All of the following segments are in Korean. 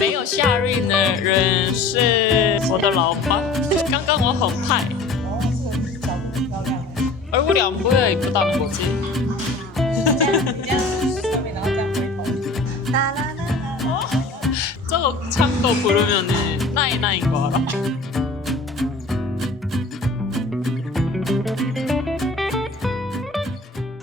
没有夏瑞的人是我的老板。刚刚我很派， 角度很漂亮。 얼굴이 안 보여야 이쁘다는 거지. 你这样侧面，然后这样回头。啦啦啦啦。 저거 참거 부르면은 나이나인 거 알아?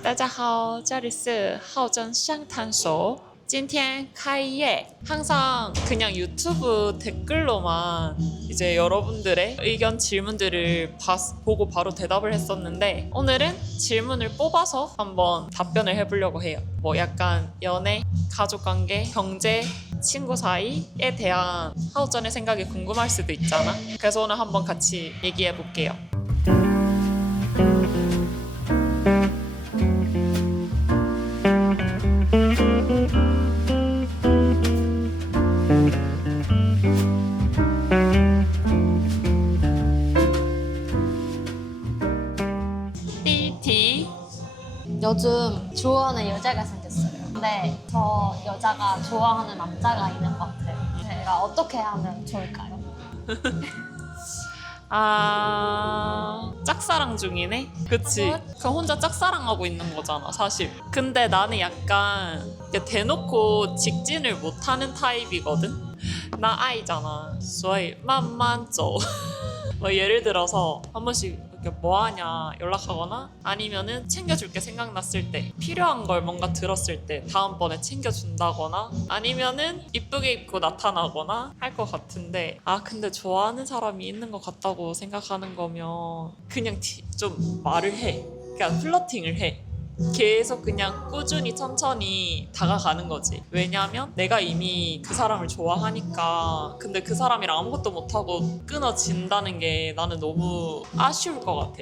大家好，这里是浩真相谈所。今天开业. 항상 그냥 유튜브 댓글로만 이제 여러분들의 의견 질문들을 보고 바로 대답을 했었는데 오늘은 질문을 뽑아서 한번 답변을 해보려고 해요. 뭐 약간 연애, 가족관계, 경제, 친구 사이에 대한 하우전의 생각이 궁금할 수도 있잖아. 그래서 오늘 한번 같이 얘기해 볼게요. 요즘 좋아하는 여자가 생겼어요. 근데 저 여자가 좋아하는 남자가 있는 것 같아요. 제가 어떻게 하면 좋을까요? 짝사랑 중이네? 그치? 그럼 혼자 짝사랑하고 있는 거잖아 사실. 근데 나는 약간 대놓고 직진을 못하는 타입이거든? 나 아이잖아. 所以慢慢走. 뭐 예를 들어서 한 번씩 이렇게 뭐하냐 연락하거나 아니면은 챙겨줄게 생각났을 때 필요한 걸 뭔가 들었을 때 다음번에 챙겨준다거나 아니면은 이쁘게 입고 나타나거나 할 것 같은데 근데 좋아하는 사람이 있는 것 같다고 생각하는 거면 그냥 좀 말을 해. 그냥 플러팅을 해. 계속 그냥 꾸준히 천천히 다가가는 거지. 왜냐면 내가 이미 그 사람을 좋아하니까. 근데 그 사람이랑 아무것도 못하고 끊어진다는 게 나는 너무 아쉬울 것 같아.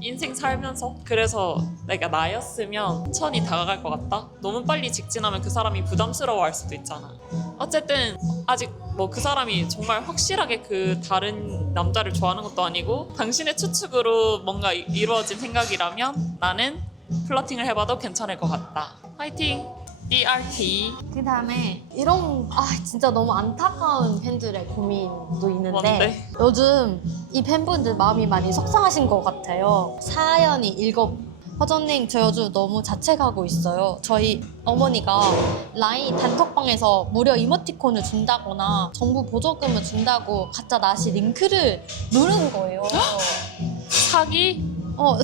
인생 살면서. 그래서 내가 나였으면 천천히 다가갈 것 같다. 너무 빨리 직진하면 그 사람이 부담스러워할 수도 있잖아. 어쨌든 아직 뭐 그 사람이 정말 확실하게 그 다른 남자를 좋아하는 것도 아니고 당신의 추측으로 뭔가 이루어진 생각이라면 나는 플러팅을 해봐도 괜찮을 것 같다. 화이팅! DRT. 그 다음에 이런 진짜 너무 안타까운 팬들의 고민도 있는데 뭔데? 요즘 이 팬분들 마음이 많이 속상하신 것 같아요. 사연이 허전님, 저 요즘 너무 자책하고 있어요. 저희 어머니가 라인 단톡방에서 무료 이모티콘을 준다거나 정부 보조금을 준다고 가짜 나시 링크를 누른 거예요. 사기?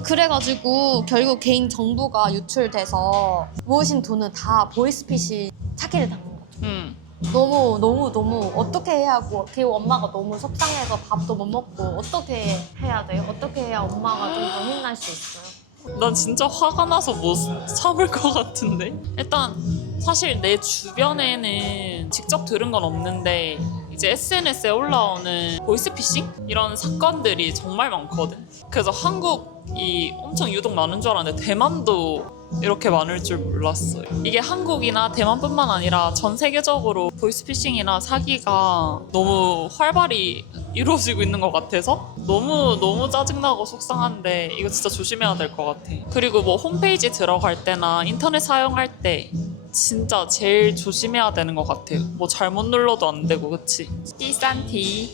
그래가지고 결국 개인 정보가 유출돼서 모으신 돈은 다 보이스피싱 사기를 당한 거죠. 너무 어떻게 해야 하고 그 엄마가 너무 속상해서 밥도 못 먹고 어떻게 해야 돼요? 어떻게 해야 엄마가 좀 더 힘날 수 있어요? 난 진짜 화가 나서 못 참을 것 같은데. 일단 사실 내 주변에는 직접 들은 건 없는데 이제 SNS에 올라오는 보이스피싱? 이런 사건들이 정말 많거든. 그래서 한국이 엄청 유독 많은 줄 알았는데 대만도 이렇게 많을 줄 몰랐어요. 이게 한국이나 대만뿐만 아니라 전 세계적으로 보이스피싱이나 사기가 너무 활발히 이루어지고 있는 것 같아서 너무 짜증나고 속상한데 이거 진짜 조심해야 될 것 같아. 그리고 뭐 홈페이지 들어갈 때나 인터넷 사용할 때 진짜 제일 조심해야 되는 것 같아요. 뭐 잘못 눌러도 안 되고, 그치? 第三题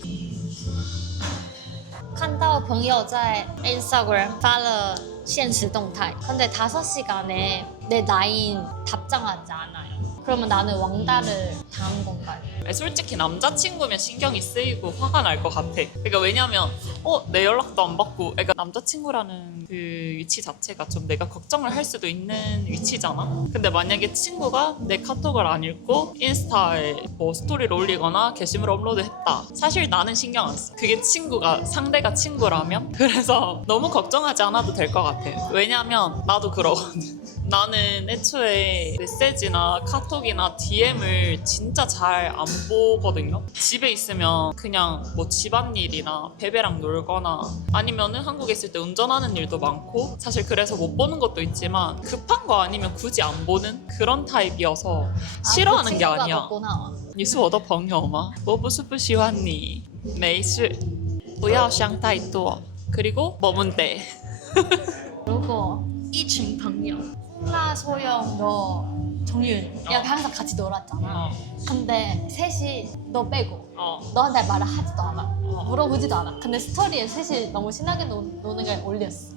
看到朋友在 Instagram 发了现实动态. 근데 5시간에 내 라인 답장하지 않아요. 그러면 나는 왕따를 당한 건가요? 솔직히 남자친구면 신경이 쓰이고 화가 날 것 같아. 그러니까 왜냐면 내 연락도 안 받고, 그러니까 남자친구라는 그 위치 자체가 좀 내가 걱정을 할 수도 있는 위치잖아. 근데 만약에 친구가 내 카톡을 안 읽고 인스타에 뭐 스토리를 올리거나 게시물을 업로드했다. 사실 나는 신경 안 써. 그게 상대가 친구라면. 그래서 너무 걱정하지 않아도 될 것 같아. 왜냐면 나도 그러거든. 나는 애초에 메시지나 카톡이나 DM을 진짜 잘 안 보거든요. 집에 있으면 그냥 뭐 집안일이나 베베랑 놀거나 아니면은 한국에 있을 때 운전하는 일도 많고 사실 그래서 못 보는 것도 있지만 급한 거 아니면 굳이 안 보는 그런 타입이어서 싫어하는 게 아니야. 你是我的朋友吗? 我不是不喜欢你. 没事不要想太多. 그리고 머문대. 如果一群朋友，那소영 너 정윤이랑 항상 같이 놀았잖아. 근데 셋이 너 빼고 어. 너한테 말을 하지도 않아. 어. 물어보지도 않아. 근데 스토리에 셋이 너무 신나게 노는 걸 올렸어.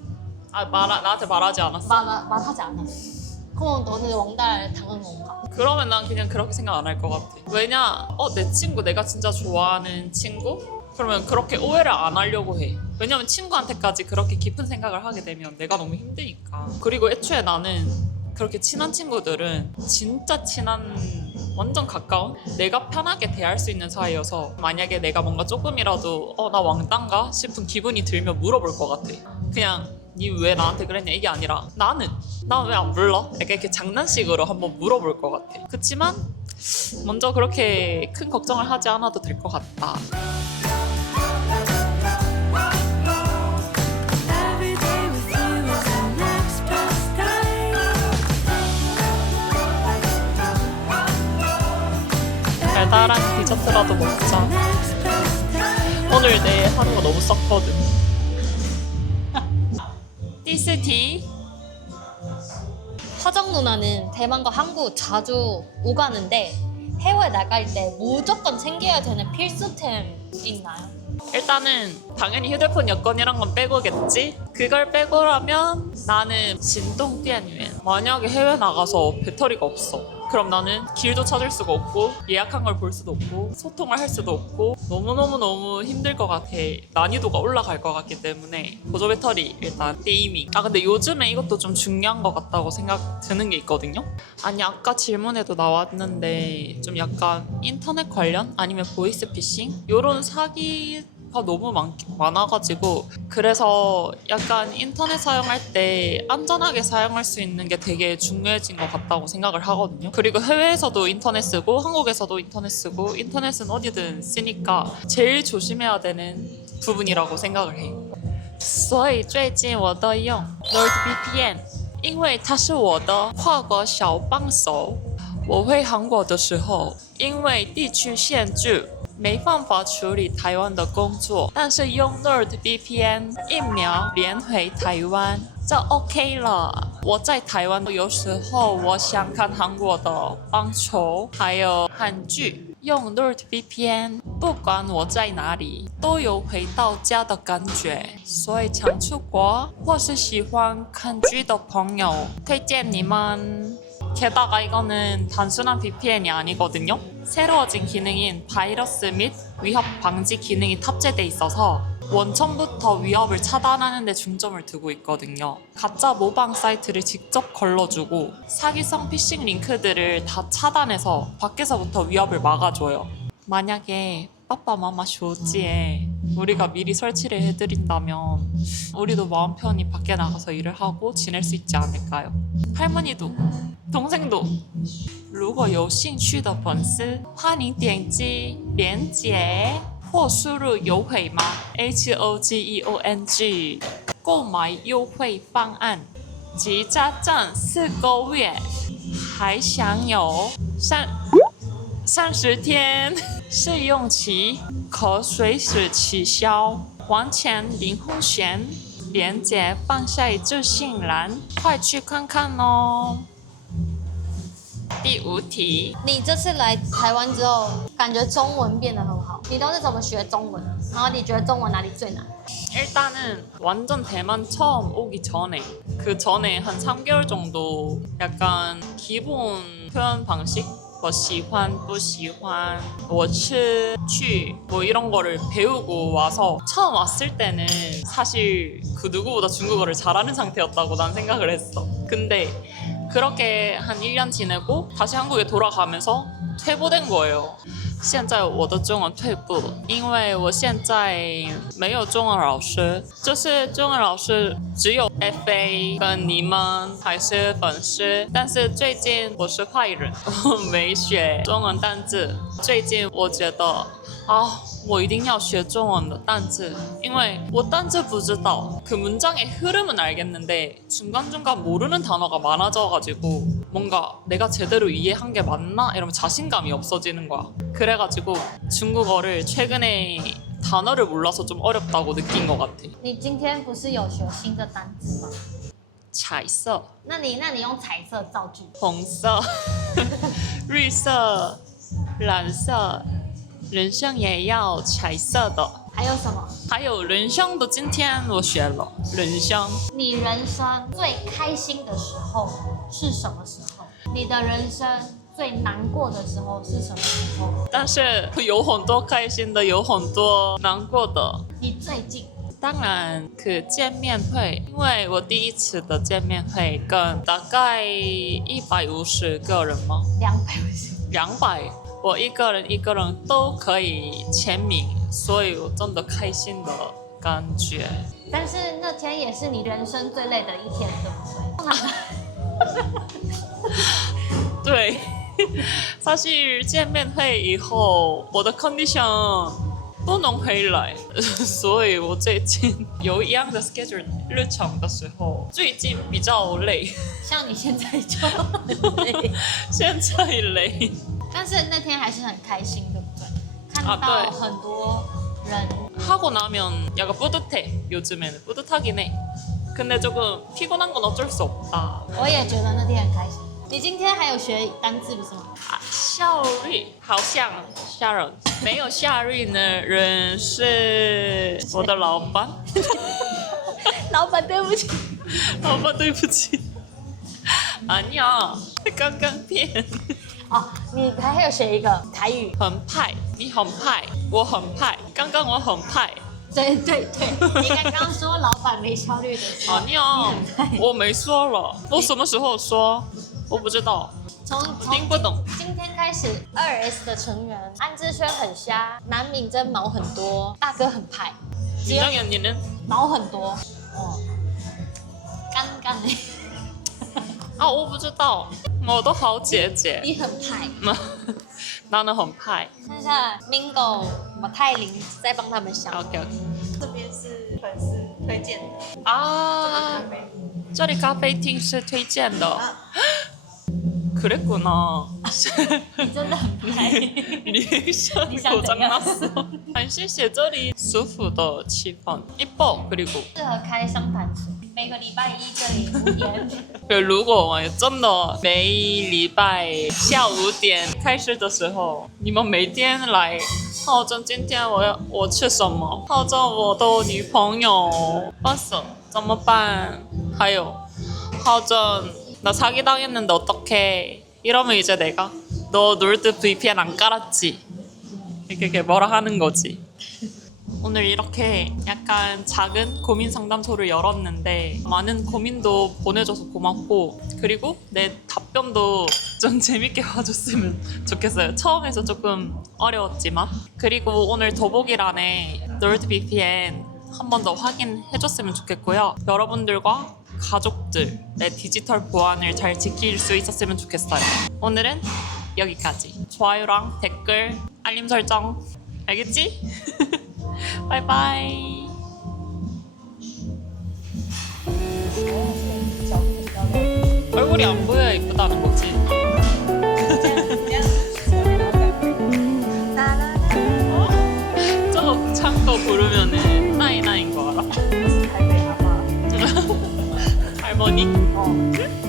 아, 나한테 말하지 않았어? 말하지 않았어. 그럼 너는 왕달 당한 건가? 그러면 난 그냥 그렇게 생각 안 할 것 같아. 왜냐? 내 친구, 내가 진짜 좋아하는 친구? 그러면 그렇게 오해를 안 하려고 해. 왜냐면 친구한테까지 그렇게 깊은 생각을 하게 되면 내가 너무 힘드니까. 그리고 애초에 나는 그렇게 친한 친구들은 진짜 친한, 완전 가까운, 내가 편하게 대할 수 있는 사이여서 만약에 내가 뭔가 조금이라도 나 왕따인가 싶은 기분이 들면 물어볼 것 같아. 그냥 니 왜 나한테 그랬냐 이게 아니라 난 왜 안 불러? 약간 이렇게 장난식으로 한번 물어볼 것 같아. 그치만 먼저 그렇게 큰 걱정을 하지 않아도 될 것 같다. Every day with you is an express day. 달달한 디저트라도 먹자. Express day. 오늘 내 하루가 너무 썩거든. 第四题 화정 누나는 대만과 한국 자주 오가는데 해외 나갈 때 무조건 챙겨야 되는 필수템 있나요? 일단은 당연히 휴대폰 여권이란 건 빼고겠지? 그걸 빼고라면 나는 진동電源. 만약에 해외 나가서 배터리가 없어. 그럼 나는 길도 찾을 수가 없고 예약한 걸 볼 수도 없고 소통을 할 수도 없고 너무너무 힘들 것 같아. 난이도가 올라갈 것 같기 때문에 보조 배터리 일단 게이밍. 근데 요즘에 이것도 좀 중요한 것 같다고 생각 드는 게 있거든요. 아니 아까 질문에도 나왔는데 좀 약간 인터넷 관련 아니면 보이스피싱 요런 사기 너무 많아가지고 그래서 약간 인터넷 사용할 때 안전하게 사용할 수 있는 게 되게 중요해진 것 같다고 생각을 하거든요. 그리고 해외에서도 인터넷 쓰고 한국에서도 인터넷 쓰고 인터넷은 어디든 쓰니까 제일 조심해야 되는 부분이라고 생각을 해. 所以最近我都用 NordVPN， 因为它是我的跨国小帮手。我回韩国的时候，因为地区限制。没办法处理台湾的工作，但是用 NordVPN 一秒连回台湾就 OK 了。我在台湾有时候我想看韩国的棒球还有韩剧，用 NordVPN 不管我在哪里都有回到家的感觉。所以常出国或是喜欢看剧的朋友推荐你们。 게다가 이거는 단순한 VPN이 아니거든요. 새로워진 기능인 바이러스 및 위협 방지 기능이 탑재돼 있어서 원천부터 위협을 차단하는 데 중점을 두고 있거든요. 가짜 모방 사이트를 직접 걸러주고 사기성 피싱 링크들을 다 차단해서 밖에서부터 위협을 막아줘요. 만약에 빠빠마마 쇼지에 우리가 미리 설치를 해드린다면 우리도 마음 편히 밖에 나가서 일을 하고 지낼 수 있지 않을까요? 할머니도 동생도 如果有兴趣的粉丝欢迎点击链接或输入优惠码 HOGEONG 购买优惠方案即加赠4个月还享有30天试用期可随时取消完全零风险链接放在资讯栏快去看看哦。第5题，你这次来台湾之后，感觉中文变得很好。你都是怎么学中文？然后你觉得中文哪里最难？ 일단은 완전 대만 처음 오기 전에 그 전에 한 3개월 정도 약간 기본 표현 방식 我喜欢不喜欢我吃去뭐 이런 거를 배우고 와서 처음 왔을 때는 사실 그 누구보다 중국어를 잘하는 상태였다고 난 생각을 했어. 근데 그렇게 한 1년 지내고 다시 한국에 돌아가면서 퇴보된 거예요. 现在我的中文退步，因为我现在没有中文老师，就是中文老师只有 FA 跟你们还是粉丝，但是最近我是坏人，我没学中文单字。最近我觉得我一定要学中文的单字，因为我单字不知道그 문장의 흐름은 알겠는데 중간중간 모르는 단어가 많아져가지고 뭔가 내가 제대로 이해한 게 맞나? 이러면 자신감이 없어지는 거야. 그래가지고 중국어를 최근에 단어를 몰라서 좀 어렵다고 느낀 것 같아. 你今天不是有学新的单词吗？彩色、那你用彩色造句。红色、绿色、蓝色，人生也要彩色的。还有什么？还有人生的今天我学了人生，你人生最开心的时候是什么时候？你的人生最难过的时候是什么时候？但是有很多开心的，有很多难过的。你最近当然，见面会，因为我第一次的见面会跟大概150个人吗250， ？200，我一个人都可以签名，所以我真的开心的感觉。但是那天也是你人生最累的一天，对不对？对，사실见面会以后，我的 condition 不能回来，所以我最近有一样的 schedule 日程的时候，最近比较累，像你现在就很累，现在累。但是那天还是很开心，对不对？看啊到对很多人， 하고 나면 약간 뿌듯해. 요즘에는 뿌듯하긴 해. 근데 조금 피곤한 건 어쩔 수 없다. 我也觉得那天很开心。你今天还有学单字不是吗？夏瑞好像夏人，没有夏瑞的人是我的老板。老板，对不起。老板，对不起。아니야，刚刚骗。哦，你还有学一个台语。很派，你很派，我很派。刚刚我很派。对对对，你刚刚说老板没效率的时候，아니야，我没说了。我什么时候说？我不知道。从听不懂。今天开始，2S 的成员安之轩很瞎，南敏真毛很多，大哥很派，只有 민정이 언니는 毛很多。哦，干干的，啊，我不知道，我都好姐姐。你很派。 나는很派。看一下 Mingo、马泰林在帮他们想。 OK OK。这边是粉丝推荐的啊，这里咖啡厅是推荐的。啊， 그랬구나. 你真的很派。 리액션 고장났어. 한谢谢这里舒服的气氛 이뻐. 그리고 适合开商谈室，每个礼拜一这里5点。如果真的每礼拜下午5点开始的时候，你们每天来，浩正今天我吃什么？浩正我的女朋友왔어怎么办？还有浩正나 사기당했는데 어떡해? 이러면 이제 내가 너 놀드 VPN 안 깔았지? 이렇게 뭐라 하는 거지. 오늘 이렇게 약간 작은 고민 상담소를 열었는데 많은 고민도 보내줘서 고맙고 그리고 내 답변도 좀 재밌게 봐줬으면 좋겠어요. 처음에서 조금 어려웠지만 그리고 오늘 더보기란에 NordVPN 한 번 더 확인해줬으면 좋겠고요. 여러분들과 가족들의 디지털 보안을 잘 지킬 수 있었으면 좋겠어요. 오늘은 여기까지. 좋아요랑 댓글, 알림 설정 알겠지? 바이바이. 얼굴이 안 보여야 이쁘다는 거지. 这样说你老板啦啦啦， 저거 창거 부르면은 나이나인 거 알아? 我是台北阿妈， 할머니? 哦。